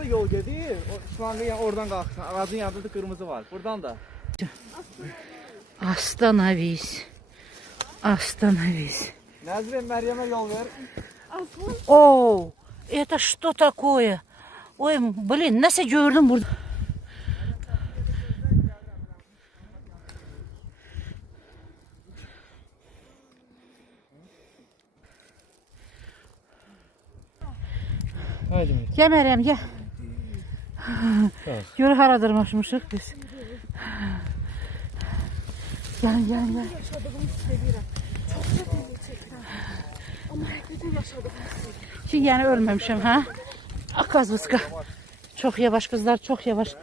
da yol gedir. İslamlı yani oradan kalksın. Ağacın yanında da kırmızı var. Buradan da. Остановись. Остановись. Nazire Meryem'e yol ver. Оу, это что такое? Ой, блин, nasıl gördüm burada? Haydi. Gel Meryem gel. Gör haradırmışmışıq biz. Gel gel gel. Ki yani ölmemişim ha. Akazvıska. Çok yavaş kızlar, çok yavaş.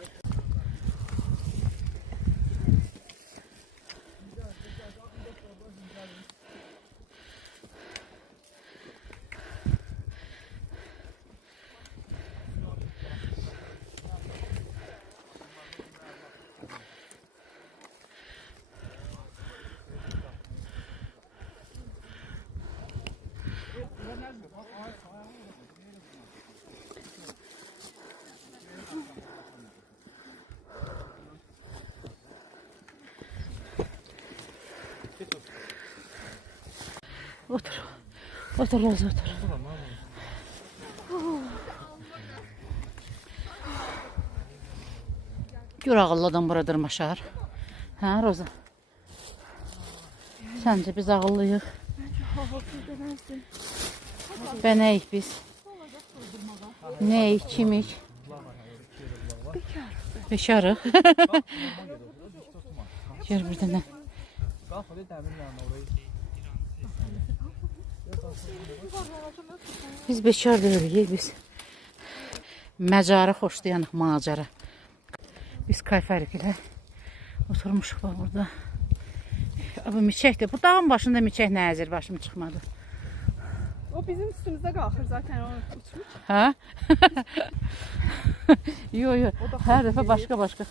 Otur. Otur Roza otur. Gör ağıllı adam buradır maşar. Ha Roza? Sence biz ağıllıyıq? Ben neyik biz? Neyik, kimik? Bekarıq. Gör burada nə? Biz bekar deyilik biz. Məcara xoşlayanıq, macara. Biz kayfərik ilə oturmuşuq bax burada. Bu miçəkdir. Bu dağın başında miçək nəzir başım çıxmadı. O bizim üstümüzde kalkır zaten, o uçmuş. Ha? Yo yo. Her defa başka başka.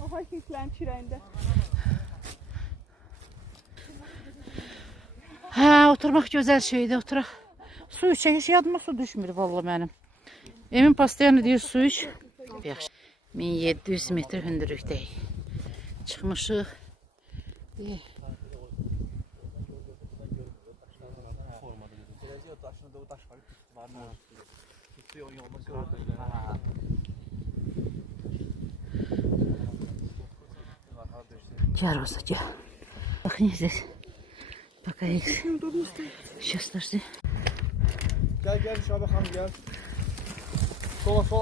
O Vikinglerin çirəyində. Ha, oturmaq gözəl şeydir, oturaq. Su içək, heç yadıma su düşmür vallahi mənim. Emin pastayanı deyir su iç. Yaxşı. 1700 metr hündürlükdəyik. Çıxmışıq. Gel Roza, gel. Bakın здесь. Пока их. Сейчас, подожди. Gel gel Şabe hanım gel. Sola sola.